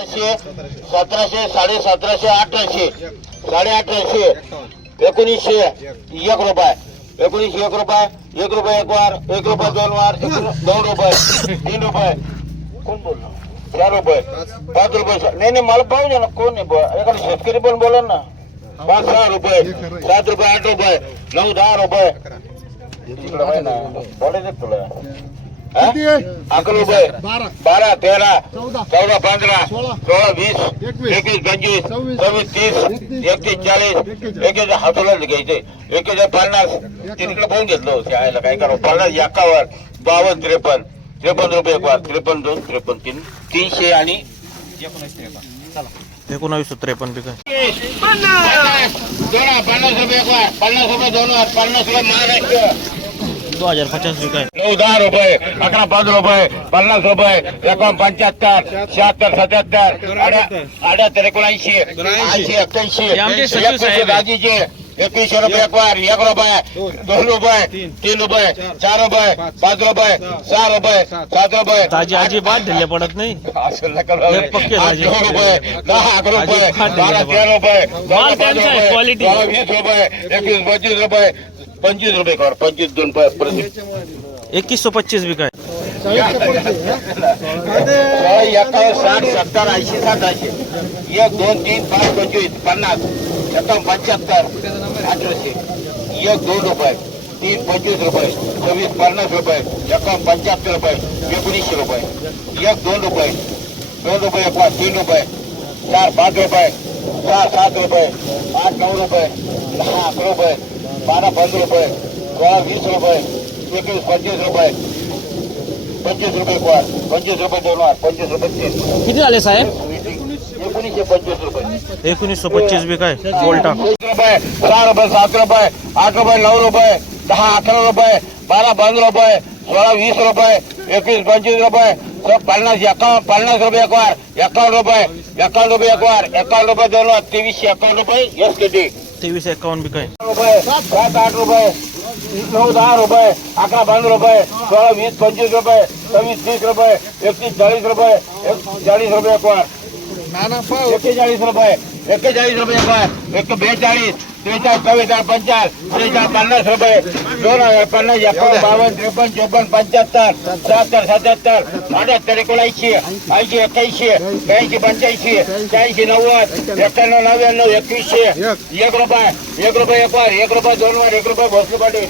सतराशे सतराशे साडे सतराशे अठराशे साडे अठराशे एकोणीसशे एक रुपये. एकोणीसशे एक रुपये एक रुपये एक वार एक रुपये दोन वार दोन रुपये तीन रुपये. कोण बोललो? चार रुपये. पाच रुपये. नाही नाही मला पाहू ना कोण नाही एखादा शेतकरी पण बोला ना. पाच सहा रुपये सात रुपये आठ रुपये नऊ दहा रुपये. तुला? हा? रुपये. बारा. तेरा चौदा. पंधरा सोळा. वीस एकवीस. पंचवीस सव्वीस. तीस एकतीस. चाळीस. एकेच्या हाताला घ्यायचे. एकेच्या पन्नास. तिकडे पाहून घेतलं होतं. आयला काय करावं पन्नास एकावन्न बावन्न त्रेपन्न. त्रेपन्न रुपये एक वार. त्रेपन्न दोन त्रेपन्न तीन. तीनशे आणि एकोणावीस त्रेपन्न. बी काय पन्नास. दोन पन्नास रुपये एक वार. पन्नास रुपये दोन वार. पन्नास रुपये महाराष्ट्र. દો હજાર પચાસ રૂપિયા. ચૌદ રૂપિયા અકરા પાંચ રૂપિયા પન્નાસ રૂપિયા એકોણ પંચાહત્તર છ્યાત્તર સત્યાત્તર અઢ્યાત્તર એકોણસી એસી એકસી એકસો ગાજી છે એકવીસો રૂપિયા એકવાર એક રૂપિયા દો રૂપિયા તીન રૂપિયા ચાર રૂપિયા પાંચ રૂપિયા ચાર રૂપિયા સાત રૂપિયા. તાજી આજી બાદ ઢીલે પડત નહીં? રૂપિયા દસ આઠ રૂપિયા બાર તેર રૂપિયા બાર રૂપિયા એકવીસ પચીસ રૂપિયા रुपये अजिबात बारा ढिले तेरा रुपये चौदा माल पाच त्यांचा आहे, रुपये quality. सोळा वीस रुपये एकवीस पंचवीस रुपये कर पंचवीस दोन प्रति एकवीस सौ पच्चीस बी काय एकावन्न साठ सत्तर ऐंशी साठ ऐंशी एक दोन तीन पाच पंचवीस पन्नास एकावन्न पंच्याहत्तर अठराशे एक दोन रुपये तीन पंचवीस रुपये सव्वीस पन्नास रुपये एकावन्न पंच्याहत्तर रुपये एकोणीसशे रुपये एक दोन रुपये दोन रुपये पाच तीन रुपये चार पाच रुपये सहा सात रुपये आठ नऊ रुपये दहा अकरा रुपये बारा पंधरा रुपये सोळा वीस रुपये एकवीस पंचवीस रुपये पंचवीस रुपये क्वार पंचवीस रुपये दोन वार पंचवीस रुपये तीन किती झाले साहेब? एकोणीसशे पंचवीस रुपये एकोणीस सौ पच्चीस बी काय? गोल्टा रुपये सहा रुपये सात रुपये आठ रुपये नऊ रुपये दहा अकरा रुपये बारा पंधरा रुपये सोळा वीस रुपये एकवीस पंचवीस रुपये स- पन्नास एकावन्न पन्नास रुपये एक वार एकावन्न रुपये एकावन्न रुपये एक वार एकावन्न रुपये दोन वार तेवीसशे एकावन्न रुपये एस के टी। तेवीस एकावन्न बी काय रुपये सात आठ रुपये नऊ दहा रुपये अकरा पंधरा रुपये सोळा वीस पंचवीस रुपये सव्वीस तीस रुपये एकतीस चाळीस रुपये एक चाळीस रुपये एक चालीस एक्केचाळीस रुपये एक्केचाळीस रुपये एक बेचाळीस. ત્રીજા ચોવીસ પંચાસ ત્રીજા પન્નાસ રૂપિયા દોન પન્નાસ એકાવન બાવન ત્રેપન ચોપન પંચોતેર સત્તર સત્યોતેર અડોતેર એકોણસી એસી એકાઈસી એસી પંચ્યાસી ત્યાંસી નવ્વદ એકાણું નવ્યાણું એકવીસી એક રૂપિયા એક રૂપિયા એકવાર એક રૂપિયા દોન એક રૂપિયા ભોસલી પાટી.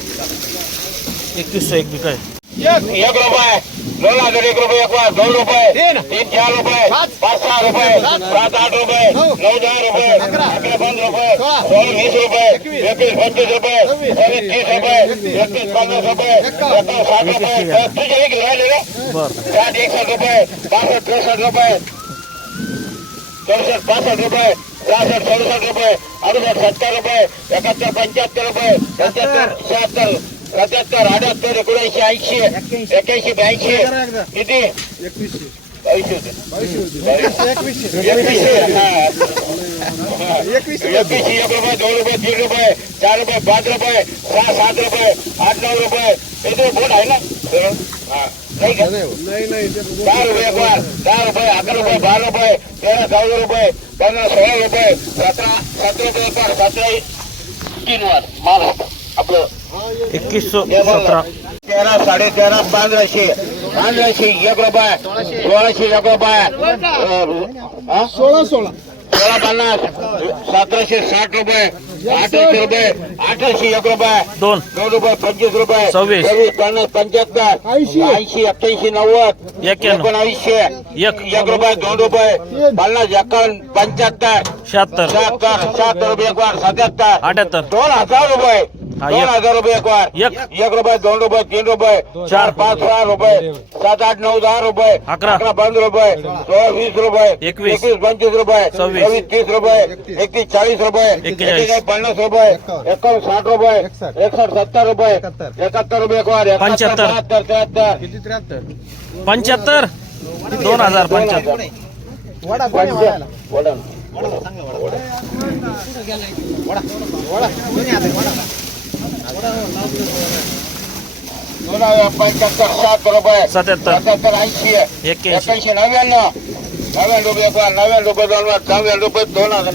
એકવીસો એક રૂપિયા એક રૂપિયા. दोन हज़ार एक रुपये एक वार दोन रुपये तीन। चार रुपये पाच सहा रुपये सात। आठ रुपये नऊ दहा रुपये अकरा। पंधरा रुपये सोळा वीस रुपये एकवीस। पंचवीस रुपये सव्वीस तीस रुपये एकतीस पन्नास रुपये एकावन्न साठ रुपये तुझे एक राहिले साठ एकसष्ट रुपये बासष्ट त्रेसष्ट रुपये चौसष्ट पासष्ट रुपये सहासष्ट सदुसष्ट रुपये अडुसष्ट सत्तर रुपये एकाहत्तर पंच्याहत्तर रुपये पंच्याहत्तर शहात्तर ಸತ್ಯತ್ತರ ಆಡತ್ತರ್ ಎಕುಳೈಸಿ ಐಸಿ ಎಕೈಸಿ ಬ್ಯಾಸಿ ಇದೆ ಎಕ್ವಿಸಿ ચાર રૂપિયા પાંચ રૂપિયા સાત સાત રૂપિયા આઠ નવ રૂપિયા એ તો બોટ આવે ને બાર રૂપિયા ચાર રૂપિયા આઠ રૂપિયા બાર રૂપિયા તેર ચૌદ રૂપિયા પંદર સોળ રૂપિયા સતરા સત્ર રૂપિયા પર સતરા કિનવાર માલ આપણો एकवीस सौ सतरा. तेरा साडे तेरा पंधराशे. पंधराशे एक रुपये. सोळाशे एक रुपये. हा? सोळा सोळा. सोळा पन्नास. सतराशे साठ रुपये. अठराशे रुपये. अठराशे एक रुपये. दोन. दोन रुपये पंचवीस रुपये. सव्वीस. पन्नास पंच्याहत्तर. ऐंशी. ऐंशी एक्क्याऐंशी नव्वद. एकोणऐंशी एक. एक रुपये दोन रुपये. पन्नास एकावन्न पंच्याहत्तर. शहात्तर. शहात्तर शहात्तर रुपये एक वार सत्याहत्तर. अठ्याहत्तर. दोन हजार रुपये. हा, दोन एक. हज़ार रुपये। एक पन्नास रुपये एकावन्न। साठ रुपये एकसष्ट सत्तर त्र्याहत्तर। पंच्याहत्तर? दोन हज़ार पंच्याहत्तर. पंच्याहत्तर. वडा. दोन हजार पंच्याहत्तर सात रुपये सत्याहत्तर सत्याहत्तर ऐंशी एक्क्याऐंशी एक्याऐंशी नव्याण्णव नव्याण्णव रुपये एक वार नव्याण्णव रुपये दोन वार नव्याण्णव रुपये दोन हजार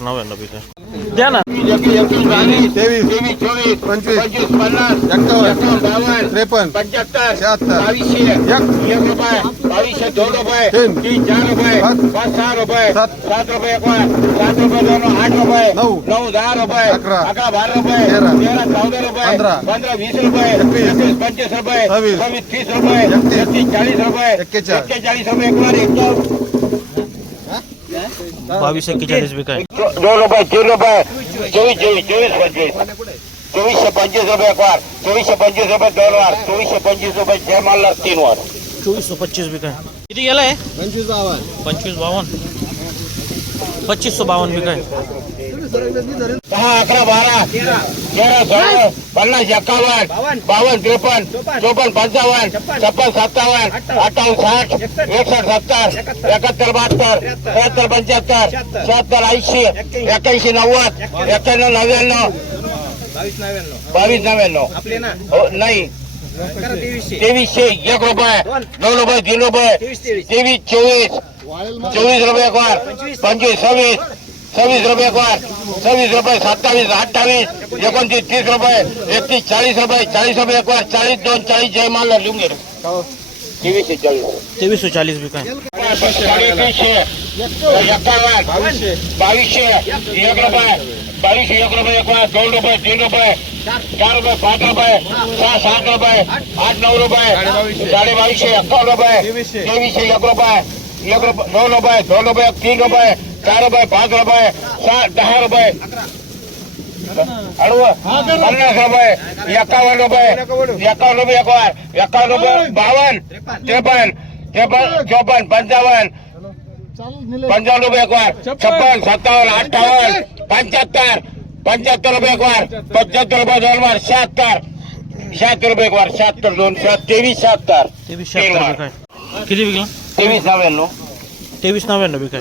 नव्याण्णव रुपये दो हजार नव्याण्णव बिकाय द्या ना एकवीस एकवीस बावीस तेवीस तेवीस चोवीस पंचवीस पंचवीस पन्नास एक्कावन्न बावन्न त्रेपन्न पंच्याहत्तर शहात्तर बावीसशे एक एक रुपये बावीसशे दोन रुपये तीन तीन चार रुपये पाच पाच सहा रुपये सात सात रुपये एक वार सात रुपये दोन आठ रुपये नऊ नऊ दहा रुपये अकरा अकरा बारा रुपये तेरा तेरा चौदा रुपये पंधरा पंधरा वीस रुपये एकवीस एकवीस पंचवीस रुपये सव्वीस सव्वीस तीस रुपये एकतीस एकतीस चाळीस रुपये एक्केचाळीस एक्केचाळीस रुपये एक वार एक बावीस एक्केचाळीस बिकाय दोन रुपये तीन रुपये चोवीस चोवीस चोवीस पंचवीस चोवीसशे पंचवीस रुपये एक वार चोवीसशे पंचवीस रुपये दोन वार चोवीसशे पंचवीस रुपये जय मालला तीन वार चोवीसशे पच्चीस बिकाय किती गेलाय? पंचवीस बावन्न. पंचवीस बावन्न. पच्चीस सौ बावन्न बिकाय दहा अकरा बारा तेरा चौदा पन्नास एक्कावन्न बावन्न त्रेपन्न चोपन्न छप्पन सत्तावन्न अठ्ठावन्न साठ एकसष्ट सत्तर एकाहत्तर बहात्तर त्र्याहत्तर पंच्याहत्तर शहात्तर ऐंशी एक्याऐंशी नव्वद एक्क्याण्णव नव्याण्णव बावीस नव्याण्णव आपले ना हो एक रुपये दोन रुपये तीन रुपये तेवीस चोवीस चोवीस रुपये एक पंचवीस सव्वीस છવ્વીસ રૂપિયા એકવાર છવ્વીસ રૂપિયા સત્તાવીસ અઠાવીસ એકોણત્રીસ ત્રીસ રૂપિયા એકત્રીસ ચાલીસ રૂપિયા ચાલીસ રૂપિયા એકવાર ચાલીસ દોન ચાલીસ જય માલ લુંગી ત્રેવીસો ચાલીસ ત્રેવીસો ચાલીસ બાવીસો એક રૂપિયા બાવીસો એક રૂપિયા એકવાર દોઢ રૂપિયા ત્રણ રૂપિયા ચાર રૂપિયા પાંચ રૂપિયા છ સાત રૂપિયા આઠ નવ રૂપિયા સાડી બાવીસો એકાવન રૂપિયા ત્રેવીસો એક રૂપિયા એક રૂપિયા નવ રૂપિયા દોઢ રૂપિયા ત્રણ રૂપિયા चार रुपये पाच रुपये सहा दहा रुपये. अडवं. पन्नास रुपये एकावन्न रुपये एकावन्न रुपये एक वार एकावन्न रुपये बावन्न त्रेपन्न त्रेपन्न चोपन्न पंचावन्न पंचावन्न रुपये एक वार छप्पन सत्तावन्न अठ्ठावन्न पंच्याहत्तर पंच्याहत्तर रुपये एक वार पंच्याहत्तर रुपये दोन वार शहात्तर. शहात्तर रुपये एक वार शहात्तर दोन तेवीस शहात्तर. बिकाय किती विकला? तेवीस नव्याण्णव. तेवीस नव्याण्णव बिकाय